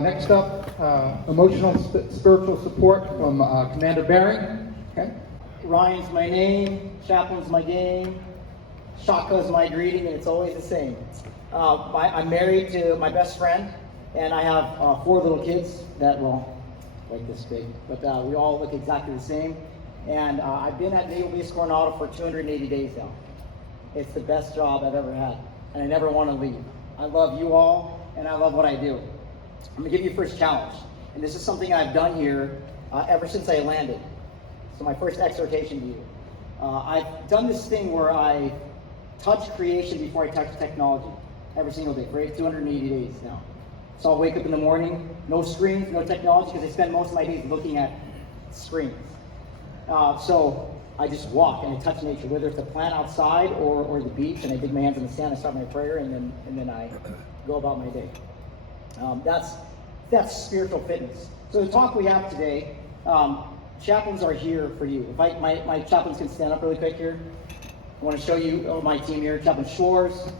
Next up, emotional spiritual support from Commander Bareng. Okay. Ryan's my name, Chaplain's my game, Shaka's my greeting, and it's always the same. I'm married to my best friend, and I have 4 little kids that, well, like this big, but we all look exactly the same. And I've been at Naval Base Coronado for 280 days now. It's the best job I've ever had, and I never want to leave. I love you all, and I love what I do. I'm going to give you first challenge, and this is something I've done here ever since I landed. So my first exhortation to you. I've done this thing where I touch creation before I touch technology every single day for 280 days now. So I'll wake up in the morning, no screens, no technology, because I spend most of my days looking at screens. So I just walk and I touch nature, whether it's a plant outside or the beach, and I dig my hands in the sand, I start my prayer, and then I go about my day. That's spiritual fitness. So the talk we have today, chaplains are here for you. If my chaplains can stand up really quick here. I want to show you my team here. Chaplain Shores,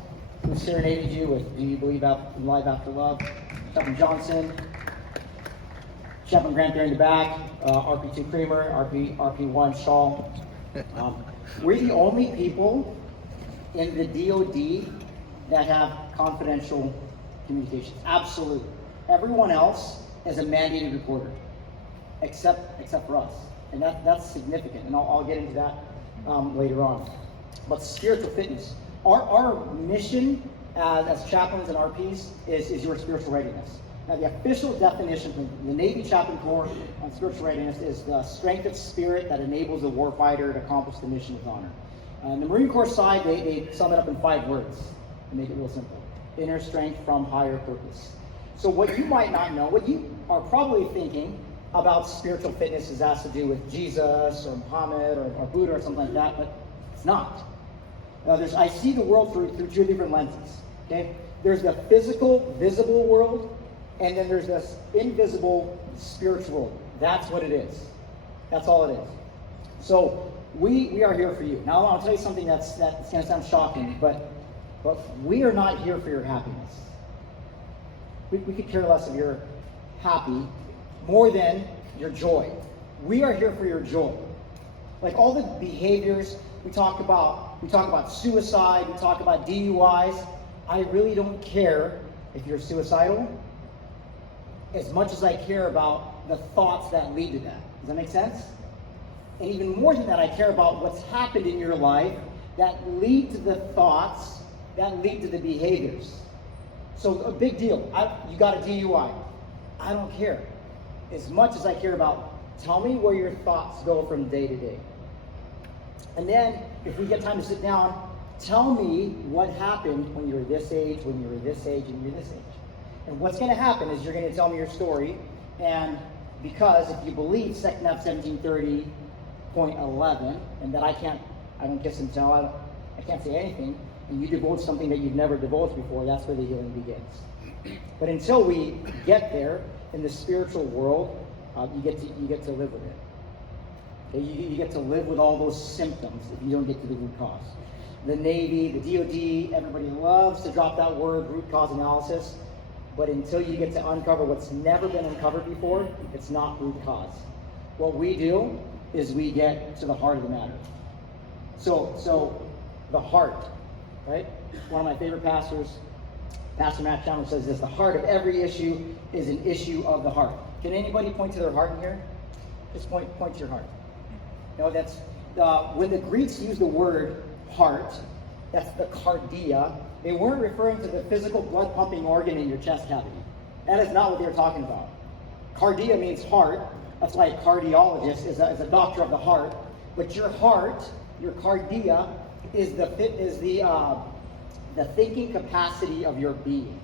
who serenaded you with Do You Believe in Life After Love? Chaplain Johnson, Chaplain Grant there in the back, RP2 Creamer, RP1 Shaw. We're the only people in the DoD that have confidential communications. Absolutely. Everyone else is a mandated reporter, except for us, and that's significant. And I'll get into that later on. But spiritual fitness, our mission as chaplains and RPs is your spiritual readiness. Now, the official definition from the Navy Chaplain Corps on spiritual readiness is the strength of spirit that enables a warfighter to accomplish the mission with honor. On the Marine Corps side, they sum it up in 5 words to make it real simple: inner strength from higher purpose. So what you might not know, what you are probably thinking about spiritual fitness has to do with Jesus or Muhammad or Buddha or something like that, but it's not. I see the world through 2 different lenses. Okay, there's the physical, visible world, and then there's this invisible spiritual world. That's what it is. That's all it is. So we are here for you. Now I'll tell you something that's going to sound shocking, but we are not here for your happiness. We could care less if you're happy more than your joy. We are here for your joy. Like all the behaviors we talk about suicide, we talk about DUIs. I really don't care if you're suicidal as much as I care about the thoughts that lead to that. Does that make sense? And even more than that, I care about what's happened in your life that lead to the thoughts that lead to the behaviors. So a big deal. You got a DUI. I don't care as much as I care about, tell me where your thoughts go from day to day. And then if we get time to sit down, tell me what happened when you were this age, when you were this age, and you were this age. And what's going to happen is you're going to tell me your story, and because if you believe 2 F 1730.11, and that I don't kiss and tell, I can't say anything, and you divulge something that you've never divulged before, that's where the healing begins. But until we get there in the spiritual world, you get to live with it. Okay? You get to live with all those symptoms if you don't get to the root cause. The Navy, the DoD, everybody loves to drop that word, root cause analysis. But until you get to uncover what's never been uncovered before, it's not root cause. What we do is we get to the heart of the matter. So the heart, right? One of my favorite pastors, Pastor Matt Chandler, says this: the heart of every issue is an issue of the heart. Can anybody point to their heart in here? Just point to your heart. You know, that's when the Greeks used the word heart, that's the cardia. They weren't referring to the physical blood pumping organ in your chest cavity. That is not what they were talking about. Cardia means heart. That's why a cardiologist is a doctor of the heart. But your heart, your cardia, is the thinking capacity of your being.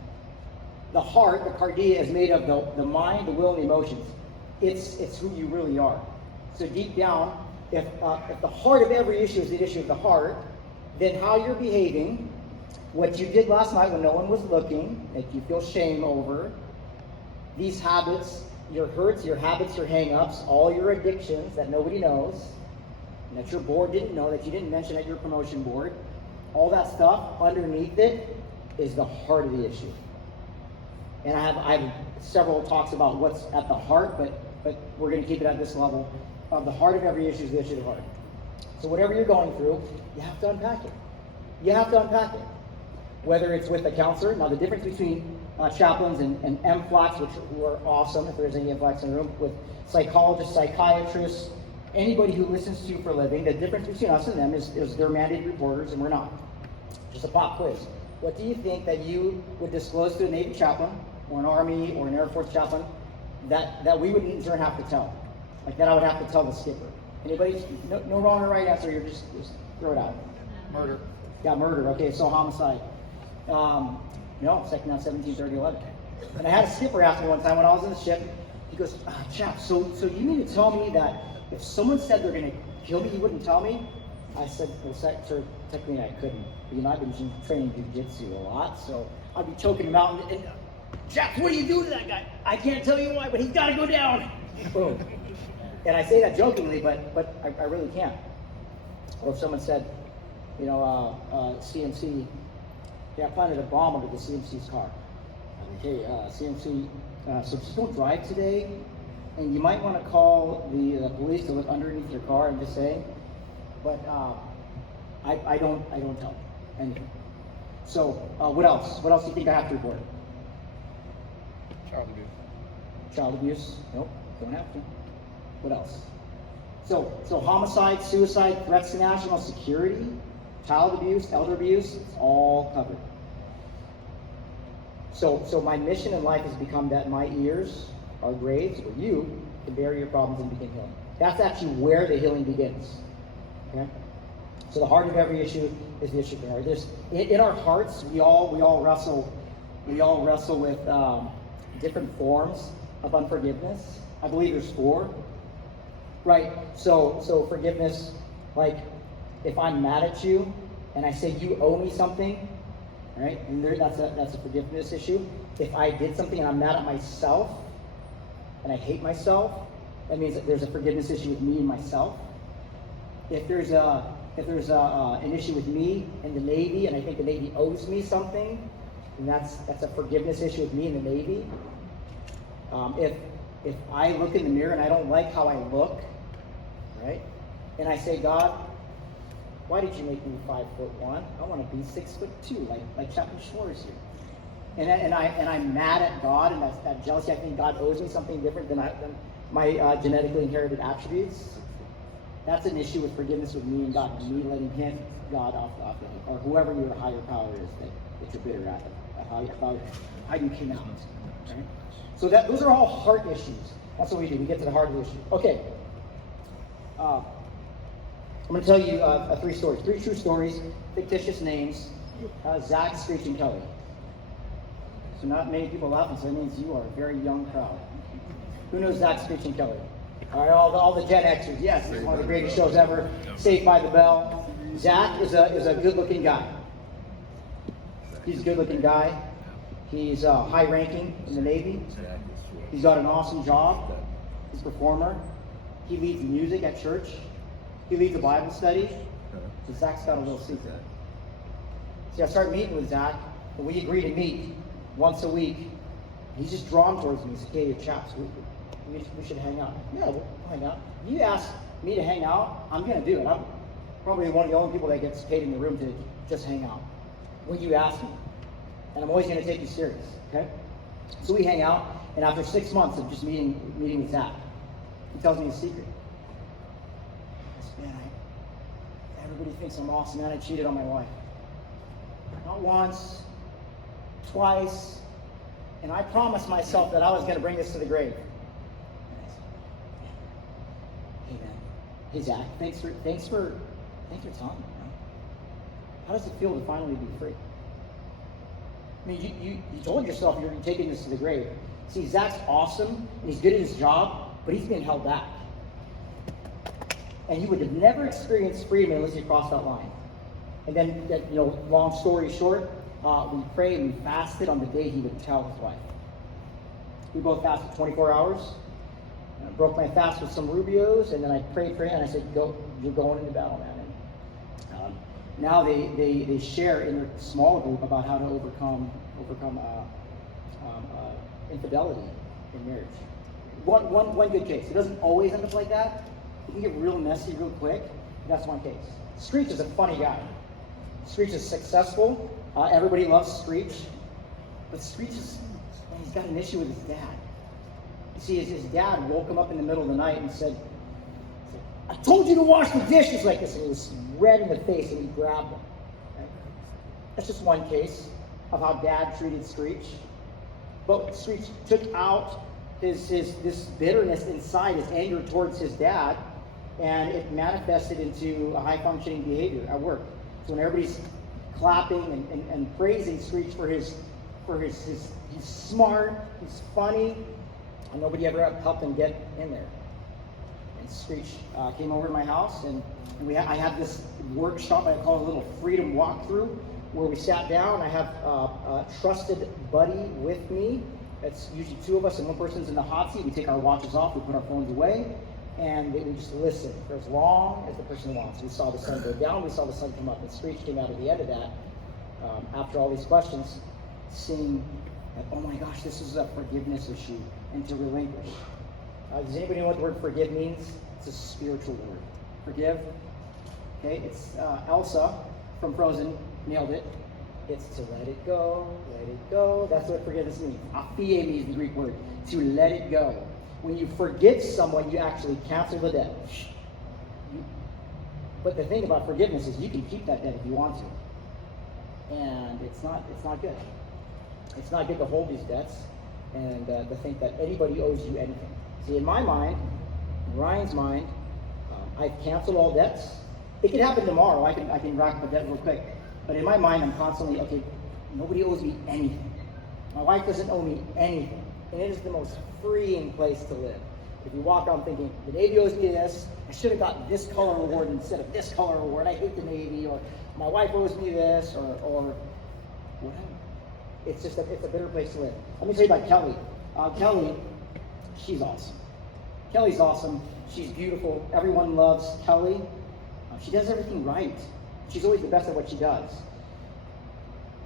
The heart, the cardia, is made of the mind, the will, and the emotions. It's who you really are. So deep down, if the heart of every issue is the issue of the heart, then how you're behaving, what you did last night when no one was looking, that you feel shame over, these habits, your hurts, your habits, your hang-ups, all your addictions that nobody knows, and that your board didn't know, that you didn't mention at your promotion board, all that stuff, underneath it is the heart of the issue. And I have several talks about what's at the heart, but we're going to keep it at this level. The heart of every issue is the issue of the heart. So whatever you're going through, you have to unpack it. You have to unpack it. Whether it's with a counselor. Now the difference between chaplains and MFLACs, who are awesome, if there's any MFLACs in the room, with psychologists, psychiatrists, anybody who listens to you for a living, the difference between us and them is they're mandated reporters and we're not. Just a pop quiz. What do you think that you would disclose to a Navy chaplain or an Army or an Air Force chaplain that we wouldn't in turn have to tell? Like that I would have to tell the skipper. Anybody? No wrong or right answer. You're just throw it out. Murder. Yeah, murder. Okay, so homicide. No, second down 17-30-11. And I had a skipper ask me one time when I was in the ship. He goes, "Chap, so you mean to tell me that if someone said they're going to kill me, you wouldn't tell me?" I said, "Well, sir, technically I couldn't. But, I've been training jiu-jitsu a lot, so I'd be choking him out. And Chaps, what do you do to that guy? I can't tell you why, but he's got to go down." Boom. And I say that jokingly, but I really can't. Or if someone said, CMC, I planted a bomb under the CMC's car. Okay, CMC, so just don't drive today, and you might want to call the police to look underneath your car. I'm just saying, but I don't tell anything. So what else? What else do you think I have to report? Child abuse. Child abuse? Nope, don't have to. What else? So homicide, suicide, threats to national security, child abuse, elder abuse, it's all covered. So my mission in life has become that my ears are graves where you can bury your problems and begin healing. That's actually where the healing begins. Okay? So the heart of every issue is the issue of the heart. In our hearts, we all wrestle with different forms of unforgiveness. I believe there's 4. Right, so forgiveness, like if I'm mad at you and I say you owe me something, right? And that's a forgiveness issue. If I did something and I'm mad at myself and I hate myself, that means that there's a forgiveness issue with me and myself. If there's an issue with me and the Navy and I think the Navy owes me something, then that's a forgiveness issue with me and the Navy. If I look in the mirror and I don't like how I look, right? And I say, "God, why did you make me 5'1"? I want to be 6'2", like Chaplain Shores here." And I'm mad at God, and that's that jealousy. I think God owes me something different than my genetically inherited attributes. That's an issue with forgiveness with me and God, and me letting God off the hook, or whoever your higher power is that you're bitter at how you came out. Right? So those are all heart issues. That's what we do. We get to the heart of the issue. Okay. I'm going to tell you 3 stories. 3 true stories, fictitious names. Zach, Screech, and Kelly. So not many people laughing, so that means you are a very young crowd. Who knows Zach, Screech, and Kelly? All right, all the Gen Xers. Yes, it's one of the greatest shows ever. Saved by the Bell. Zach is a good-looking guy. He's a good-looking guy. He's high-ranking in the Navy. He's got an awesome job. He's a performer. He leads music at church. He leads a Bible study. So Zach's got a little secret. See, I started meeting with Zach, and we agreed to meet once a week. He's just drawn towards me. He's like, "Hey, chaps, we should hang out." Yeah, we'll hang out. If you ask me to hang out, I'm going to do it. I'm probably one of the only people that gets paid in the room to just hang out when you ask me. And I'm always going to take you serious, okay? So we hang out, and after 6 months of just meeting with Zach, he tells me a secret. He says, "Man, everybody thinks I'm awesome, man. I cheated on my wife. Not once, twice, and I promised myself that I was going to bring this to the grave." And I said, "Hey, man. Hey, Zach, thanks for telling me, man. How does it feel to finally be free?" I mean, you told yourself you're taking this to the grave. See, Zach's awesome, and he's good at his job, but he's being held back. And he would have never experienced freedom unless he crossed that line. And then, long story short, we prayed and we fasted on the day he would tell his wife. We both fasted 24 hours. I broke my fast with some Rubios, and then I prayed, and I said, "Go, you're going into battle, man." And now they share in their small group about how to overcome infidelity in marriage. One good case. It doesn't always end up like that. It can get real messy real quick. That's one case. Screech is a funny guy. Screech is successful. Everybody loves Screech. But Screech he's got an issue with his dad. You see, his dad woke him up in the middle of the night and said, I told you to wash the dishes like this. And he was red in the face and he grabbed him. Right? That's just one case of how dad treated Screech. But Screech took out this bitterness inside, his anger towards his dad, and it manifested into a high-functioning behavior at work. So when everybody's clapping and praising Screech for his he's smart, he's funny, and nobody ever helped him get in there. And Screech came over to my house, and I had this workshop I call a little freedom walkthrough, where we sat down. I have a trusted buddy with me. It's usually two of us, and one person's in the hot seat. We take our watches off, we put our phones away, and we just listen for as long as the person wants. We saw the sun go down, we saw the sun come up, and Screech came out at the end of that, after all these questions, seeing that, oh my gosh, this is a forgiveness issue, and to relinquish. Does anybody know what the word forgive means? It's a spiritual word. Forgive. Okay, it's Elsa from Frozen nailed it. It's to let it go, let it go. That's what forgiveness means. Aphiemi is the Greek word, to let it go. When you forgive someone, you actually cancel the debt. But the thing about forgiveness is you can keep that debt if you want to. And it's not good. It's not good to hold these debts and to think that anybody owes you anything. See, in my mind, in Ryan's mind, I've canceled all debts. It could happen tomorrow. I can rack up a debt real quick. But in my mind, I'm constantly, okay, nobody owes me anything. My wife doesn't owe me anything. And it is the most freeing place to live. If you walk around thinking, the Navy owes me this, I should have gotten this color award instead of this color award, I hate the Navy, or my wife owes me this, or whatever. It's a better place to live. Let me tell you about Kelly. Kelly, she's awesome. Kelly's awesome. She's beautiful. Everyone loves Kelly. She does everything right. She's always the best at what she does.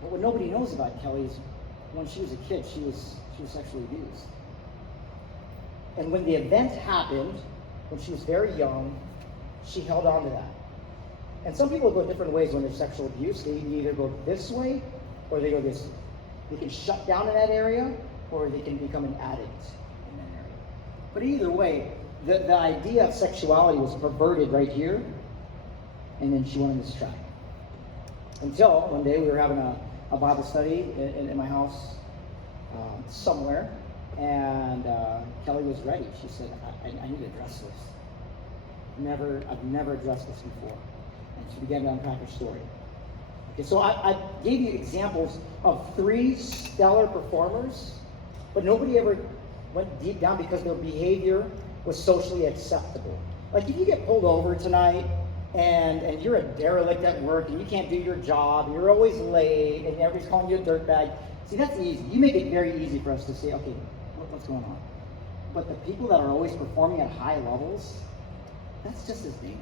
But what nobody knows about Kelly is when she was a kid, she was sexually abused. And when the event happened, when she was very young, she held on to that. And some people go different ways when there's sexual abuse. They either go this way or they go this way. They can shut down in that area or they can become an addict in that area. But either way, the idea of sexuality was perverted right here, and then she went on this track. Until one day we were having a Bible study in my house somewhere, and Kelly was ready. She said, I need to address this. I've never addressed this before. And she began to unpack her story. Okay, so I gave you examples of 3 stellar performers, but nobody ever went deep down because their behavior was socially acceptable. Like if you get pulled over tonight and you're a derelict at work and you can't do your job, and you're always late, and everybody's calling you a dirtbag. See, that's easy. You make it very easy for us to say, okay, what's going on? But the people that are always performing at high levels, that's just as dangerous.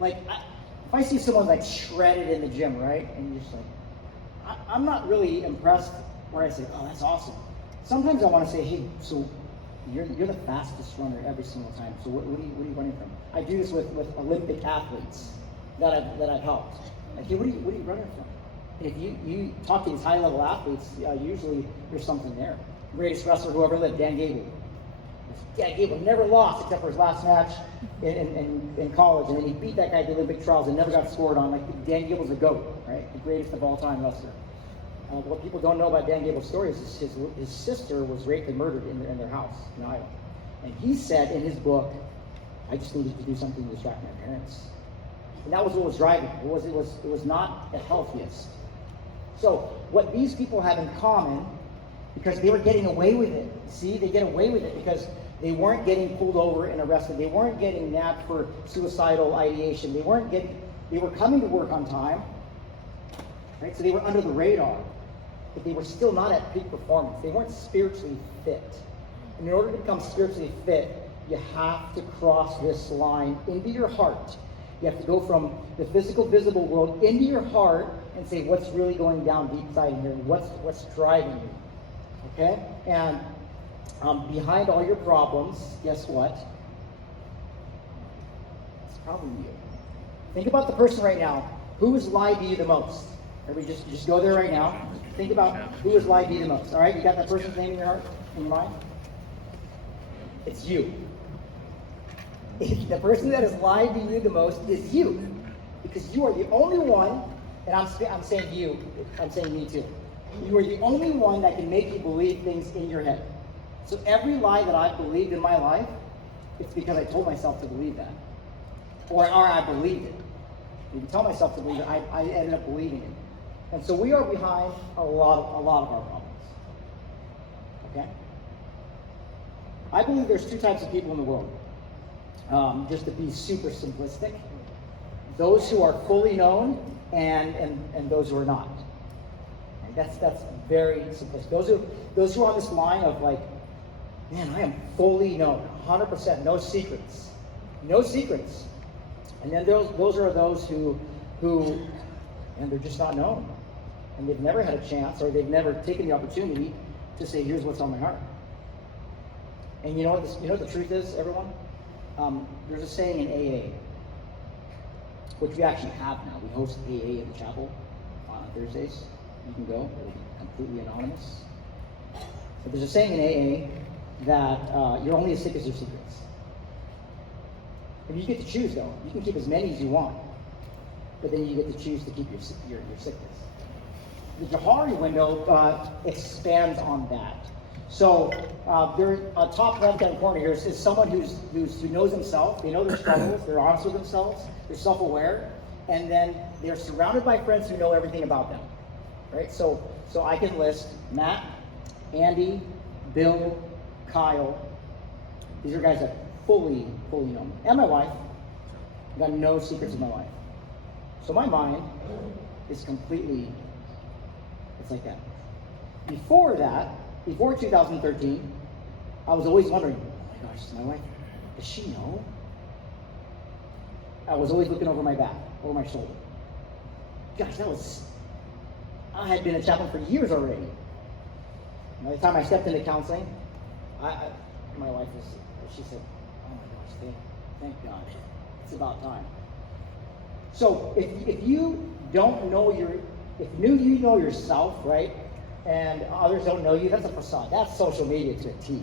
Like, if I see someone like shredded in the gym, right, and you're just like, I'm not really impressed where I say, oh, that's awesome. Sometimes I want to say, hey, so you're the fastest runner every single time. So what are you running from? I do this with Olympic athletes that I've helped. Like, hey, what are you running from? And if you talk to these high-level athletes, usually there's something there. Greatest wrestler who ever lived, Dan Gable. Dan Gable never lost except for his last match in college, and then he beat that guy at the Olympic trials and never got scored on. Like, Dan Gable's a GOAT, right? The greatest of all time wrestler. What people don't know about Dan Gable's story is his sister was raped and murdered in their house in Iowa. And he said in his book, I just needed to do something to distract my parents. And that was what was driving. It was not the healthiest. So what these people have in common, because they were getting away with it. See, they get away with it because they weren't getting pulled over and arrested. They weren't getting nabbed for suicidal ideation. They were coming to work on time. Right? So they were under the radar. But they were still not at peak performance. They weren't spiritually fit. And in order to become spiritually fit, you have to cross this line into your heart. You have to go from the physical, visible world into your heart and say, what's really going down deep inside in here? What's driving you? Okay? And Behind all your problems, guess what? It's probably you. Think about the person right now who has lied to you the most. Everybody just go there right now. Think about who has lied to you the most. All right, you got that person's name in your heart, in your mind? It's you. The person that has lied to you the most is you, because you are the only one. And I'm saying you. I'm saying me too. You are the only one that can make you believe things in your head. So every lie that I've believed in my life, it's because I told myself to believe that, or I believed it. If you tell myself to believe it, I ended up believing it. And so we are behind a lot of our problems. Okay? I believe there's two types of people in the world. Just to be super simplistic, those who are fully known and those who are not. And that's very simplistic. Those who are on this line of like, man, I am fully known, 100%, no secrets, no secrets. And then those are those who and they're just not known, and they've never had a chance, or they've never taken the opportunity to say, here's what's on my heart. And you know what the truth is, everyone? There's a saying in AA, which we actually have now. We host AA in the chapel on Thursdays. You can go. It'll be completely anonymous. But there's a saying in AA that you're only as sick as your secrets. And you get to choose, though. You can keep as many as you want, but then you get to choose to keep your sickness. The Johari window expands on that. So there, top left-hand corner here is someone who knows themselves. They know their struggles. They're honest with themselves. They're self-aware, and then they're surrounded by friends who know everything about them. Right? So I can list Matt, Andy, Bill, Kyle. These are guys that fully know me. And my wife. I've got no secrets in my life. So my mind is completely, it's like that. Before 2013, I was always wondering, oh my gosh, is my wife, does she know? I was always looking over my back, over my shoulder. Gosh, I had been a chaplain for years already. By the time I stepped into counseling, my wife she said, oh my gosh, thank God, it's about time. So if you don't know you know yourself, right? And others don't know you, that's a facade. That's social media to a T.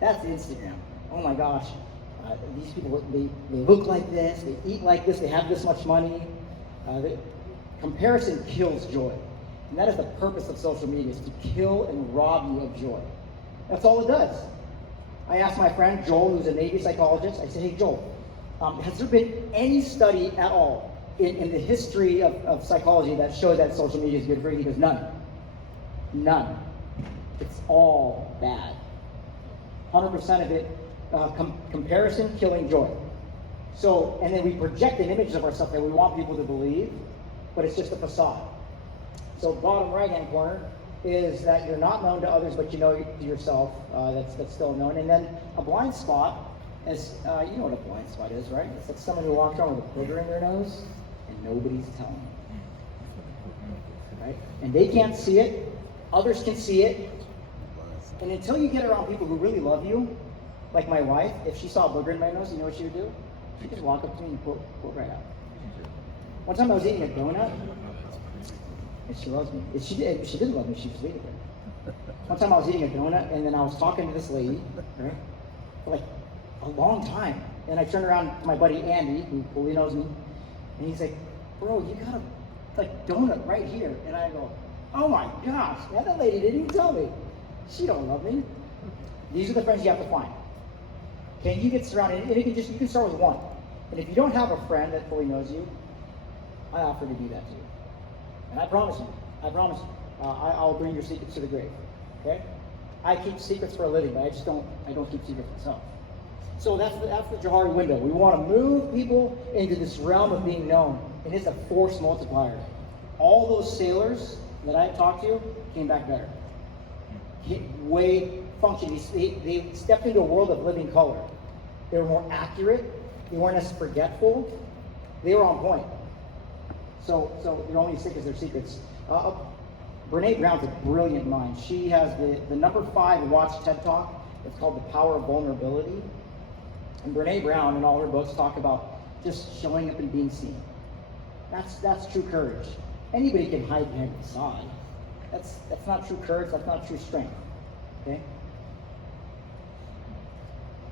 That's Instagram. Oh my gosh, these people, they look like this, they eat like this, they have this much money. Comparison kills joy. And that is the purpose of social media, is to kill and rob you of joy. That's all it does. I asked my friend Joel, who's a Navy psychologist, I said, hey Joel, has there been any study at all in the history of psychology that shows that social media is good for you? He goes, none. None. It's all bad. 100% of it, comparison killing joy. So, and then we project an image of ourselves that we want people to believe, but it's just a facade. So bottom right-hand corner is that you're not known to others, but you know yourself. That's still known. And then a blind spot, as you know what a blind spot is, right? It's like someone who walks around with a booger in their nose, and nobody's telling them. Right? And they can't see it. Others can see it. And until you get around people who really love you, like my wife, if she saw a booger in my nose, you know what she would do? She'd just walk up to me and pull it right out. One time I was eating a donut, and she loves me. If she didn't love me, she'd just leave it there. One time I was eating a donut, and then I was talking to this lady, right, for like a long time. And I turned around to my buddy Andy, who fully knows me, and he's like, bro, you got a donut right here. And I go, oh my gosh, man, that lady didn't even tell me. She don't love me. These are the friends you have to find. Okay, you get surrounded, and you can start with one. And if you don't have a friend that fully knows you, I offer to do that to you. And I promise you, I'll bring your secrets to the grave. Okay? I keep secrets for a living, but I don't keep secrets myself. So that's the Johari window. We want to move people into this realm of being known, and it's a force multiplier. All those sailors that I talked to came back better. Way functioning. They stepped into a world of living color. They were more accurate. They weren't as forgetful. They were on point. So they're only as sick as their secrets. Brene Brown's a brilliant mind. She has the number 5 watched TED Talk It's called The Power of Vulnerability. And Brene Brown, in all her books, talk about just showing up and being seen. That's true courage. Anybody can hide behind a facade. That's not true courage. That's not true strength. Okay.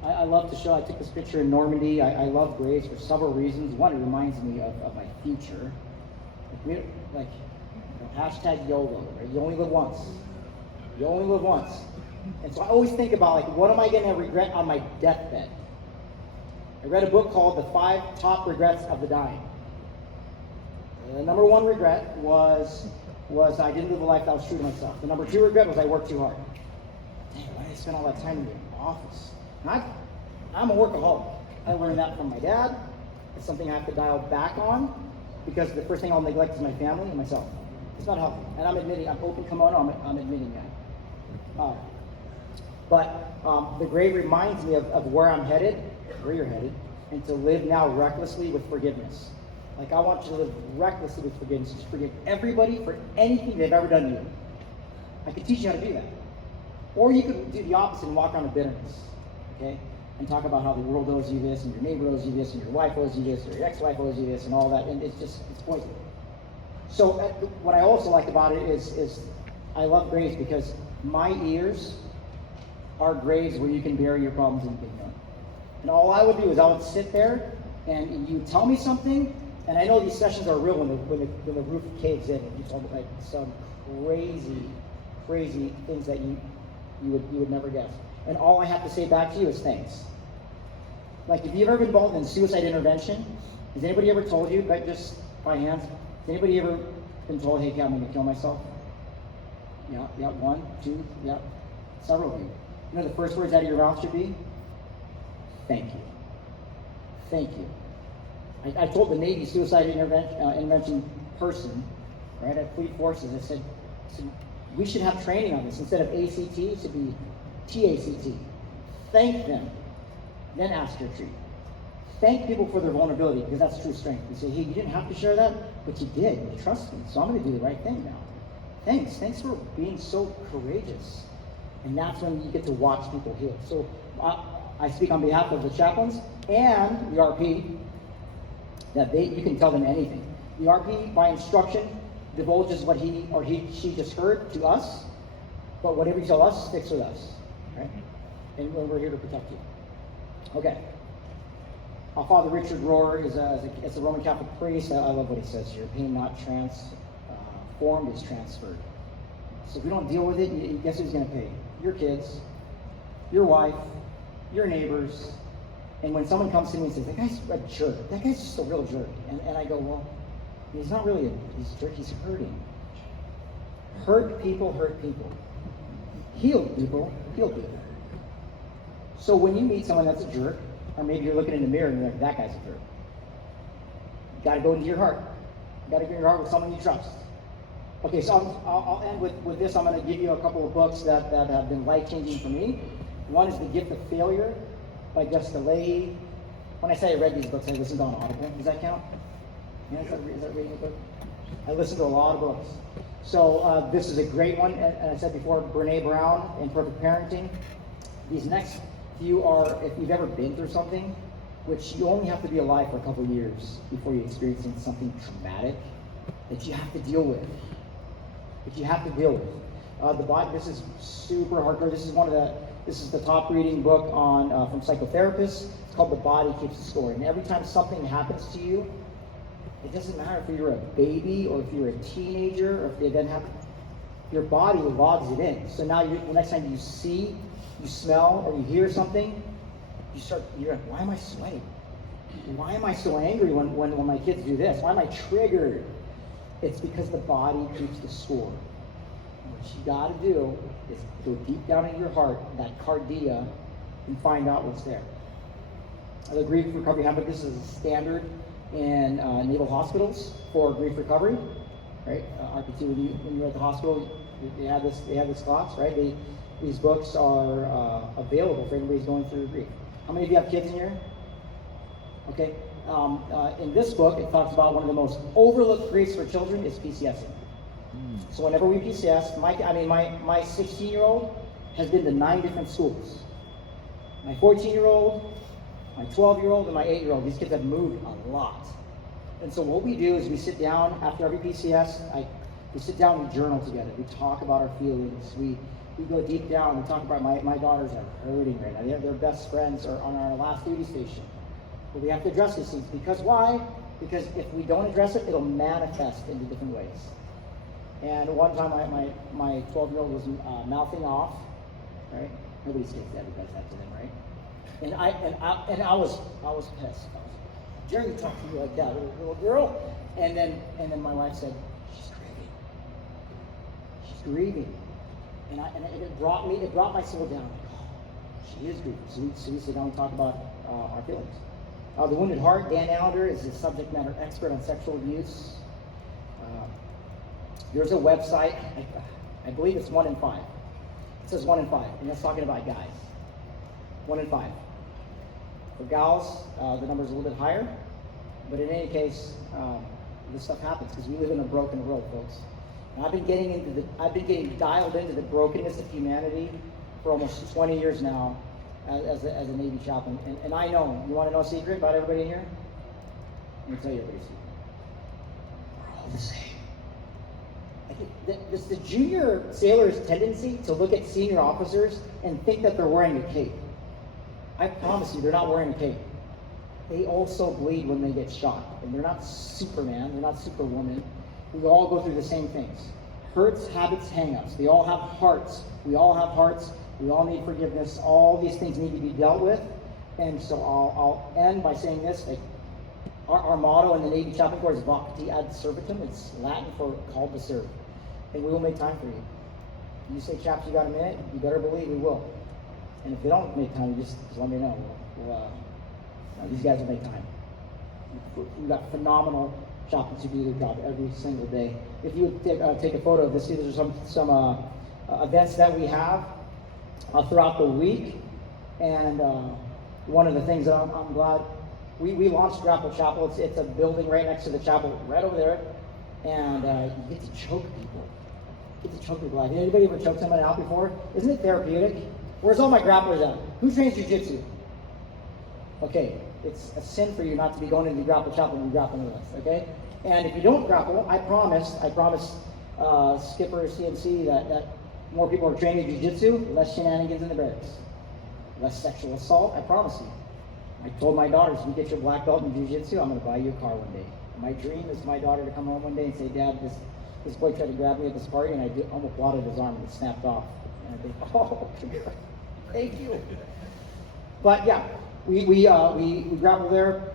I love to show. I took this picture in Normandy. I love graves for several reasons. One, it reminds me of my future. Hashtag YOLO. Right? You only live once. You only live once. And so I always think about, like, what am I going to regret on my deathbed? I read a book called The 5 Top Regrets of the Dying. The number 1 regret was I didn't live a life that was true to myself. The number 2 regret was I worked too hard. Dang, why did I spend all that time in the office? And I'm a workaholic. I learned that from my dad. It's something I have to dial back on, because the first thing I'll neglect is my family and myself. It's not healthy. And I'm open, come on, I'm admitting that. But the grave reminds me of where I'm headed, where you're headed, and to live now recklessly with forgiveness. Like, I want you to live recklessly with forgiveness. Just forgive everybody for anything they've ever done to you. I could teach you how to do that. Or you could do the opposite and walk around with bitterness, okay? And talk about how the world owes you this, and your neighbor owes you this, and your wife owes you this, or your ex-wife owes you this, and all that, and it's poison. So what I also like about it is I love graves because my ears are graves where you can bury your problems in the big done. And all I would do is I would sit there, and you tell me something, and I know these sessions are real when the roof caves in, and you tell me like some crazy things that you would never guess. And all I have to say back to you is thanks. Like, if you've ever been involved in suicide intervention, has anybody ever told you, like, just by hands, has anybody ever been told, hey, I'm going to kill myself? Yeah, 1, 2, yeah, several of you. You know the first words out of your mouth should be? Thank you. Thank you. I told the Navy suicide intervention person, right, at Fleet Forces, I said, we should have training on this. Instead of ACT, it should be TACT. Thank them, then ask your treat. Thank people for their vulnerability, because that's true strength. You say, hey, you didn't have to share that, but you did. You trust me, so I'm going to do the right thing now. Thanks for being so courageous. And that's when you get to watch people heal. So I speak on behalf of the chaplains and the RP that you can tell them anything. The RP, by instruction, divulges what she just heard to us, but whatever you tell us sticks with us, right? And we're here to protect you. Okay. Our Father Richard Rohr is a Roman Catholic priest. I love what he says here. Pain not transformed is transferred. So if we don't deal with it, guess who's going to pay? Your kids, your wife, your neighbors. And when someone comes to me and says, that guy's a jerk, that guy's just a real jerk. And I go, well, he's not really he's a jerk, he's hurting. Hurt people hurt people. Heal people heal people. So when you meet someone that's a jerk, or maybe you're looking in the mirror and you're like, that guy's a jerk, you gotta go into your heart. You gotta go in your heart with someone you trust. Okay, so I'll end with this. I'm gonna give you a couple of books that have been life-changing for me. One is The Gift of Failure by Jessica Leahy. When I say I read these books, I listened on Audible. Does that count? Yeah, is that reading a book? I listened to a lot of books. So this is a great one. And I said before, Brene Brown in Perfect Parenting. These next few are, if you've ever been through something, which you only have to be alive for a couple of years before you experience something traumatic that you have to deal with. This is super hardcore. This is the top reading book on from psychotherapists. It's called The Body Keeps the Score. And every time something happens to you, it doesn't matter if you're a baby or if you're a teenager or if the event happened, your body logs it in. So now the next time you see, you smell, or you hear something, you're like, why am I sweating? Why am I so angry when my kids do this? Why am I triggered? It's because the body keeps the score. What you gotta do is go deep down in your heart, that cardia, and find out what's there. The Grief Recovery Handbook, this is a standard in Naval hospitals for grief recovery, right? RPT, when you're at the hospital, they have this class, right? These books are available for anybody who's going through grief. How many of you have kids in here? Okay. In this book, it talks about one of the most overlooked griefs for children is PCSing. So whenever we PCS, my 16-year-old has been to 9 different schools. My 14-year-old, my 12-year-old, and my 8-year-old, these kids have moved a lot. And so what we do is we sit down after every PCS, we sit down and journal together. We talk about our feelings. We go deep down. We talk about my daughters are hurting right now. Their best friends are on our last duty station. But we have to address these things. Because why? Because if we don't address it, it'll manifest into different ways. And one time my 12-year-old was mouthing off, right? Nobody's kids ever does that to them, right? And I was pissed. Jerry talked to you like that, little girl. And then my wife said, she's grieving. And it brought my soul down. Like, oh, she is grieving. So we sit down and talk about our feelings. The Wounded Heart, Dan Allender is a subject matter expert on sexual abuse. There's a website, I believe it's 1 in 5. It says 1 in 5, and that's talking about guys. 1 in 5. For gals, the number's a little bit higher, but in any case, this stuff happens because we live in a broken world, folks. And I've been getting dialed into the brokenness of humanity for almost 20 years now as a Navy chaplain. And I know, you want to know a secret about everybody in here? Let me tell you everybody's secret. We're all the same. It's the junior sailor's tendency to look at senior officers and think that they're wearing a cape. I promise you, they're not wearing a cape. They also bleed when they get shot. And they're not Superman, they're not Superwoman. We all go through the same things. Hurts, habits, hang-ups. They all have hearts. We all have hearts. We all need forgiveness. All these things need to be dealt with. And so I'll end by saying this. Our motto in the Navy Chaplain Corps is Vocati ad servitum. It's Latin for called to serve. And we will make time for you. You say, chaps, you got a minute? You better believe we will. And if they don't make time, just let me know. These guys will make time. We've got phenomenal chaplains who do their job every single day. If you would take a photo of this, see, there's some events that we have throughout the week. And one of the things that I'm glad, we launched Grapple Chapel. It's a building right next to the chapel, right over there. And you get to choke people. Have anybody ever choked someone out before? Isn't it therapeutic? Where's all my grapplers at? Who trains jiu-jitsu? Okay, it's a sin for you not to be going into the grapple chapel and grappling with us, okay? And if you don't grapple, I promise Skipper CMC that more people are trained in jiu-jitsu, less shenanigans in the barracks, less sexual assault, I promise you. I told my daughters, if you get your black belt in jiu-jitsu, I'm going to buy you a car one day. My dream is for my daughter to come home one day and say, Dad, this boy tried to grab me at this party, and I almost blotted his arm and it snapped off. And I think, oh, thank you. But yeah, we grapple there.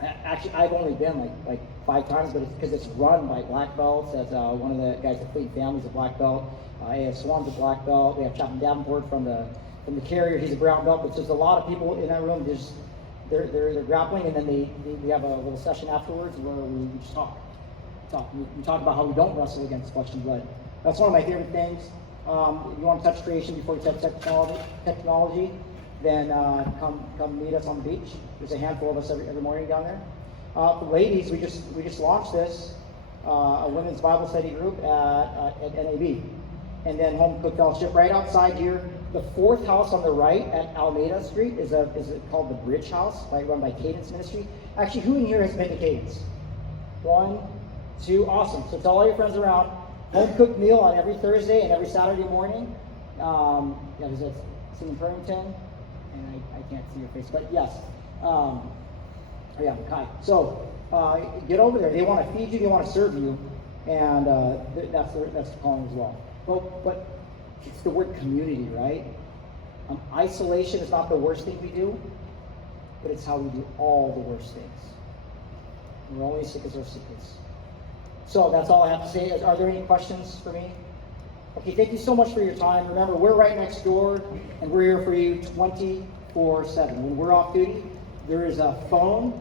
Actually, I've only been like 5 times, but it's because it's run by black belts. As one of the guys that Fleet Family's a black belt. A.S. Swan's a black belt. We have Chaplain Davenport from the carrier. He's a brown belt. But there's a lot of people in that room. They're grappling, and then we have a little session afterwards where we just talk. We talk about how we don't wrestle against flesh and blood. That's one of my favorite things. If you want to touch creation before you touch technology, then come meet us on the beach. There's a handful of us every morning down there. For ladies, we just launched this a women's Bible study group at NAB, and then Home Cook Fellowship right outside here. The 4th house on the right at Alameda Street is called the Bridge House, run by Cadence Ministry. Actually, who in here has been to Cadence? 1, 2, awesome. So tell all your friends around. Home cooked meal on every Thursday and every Saturday morning. There's it's in Burlington, and I can't see your face, but yes. Kai. So get over there. They want to feed you. They want to serve you, and that's the calling as well. But it's the word community, right? Isolation is not the worst thing we do, but it's how we do all the worst things. We're only as sick as our sickness. So that's all I have to say. Are there any questions for me? Okay, thank you so much for your time. Remember, we're right next door, and we're here for you 24/7. When we're off duty, there is a phone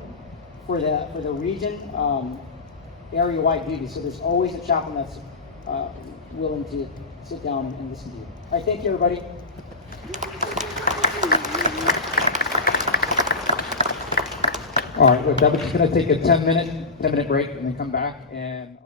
for the region area-wide duty. So there's always a chaplain that's willing to sit down and listen to you. All right, thank you, everybody. All right, look, that was just going to take a 10-minute break and then come back and.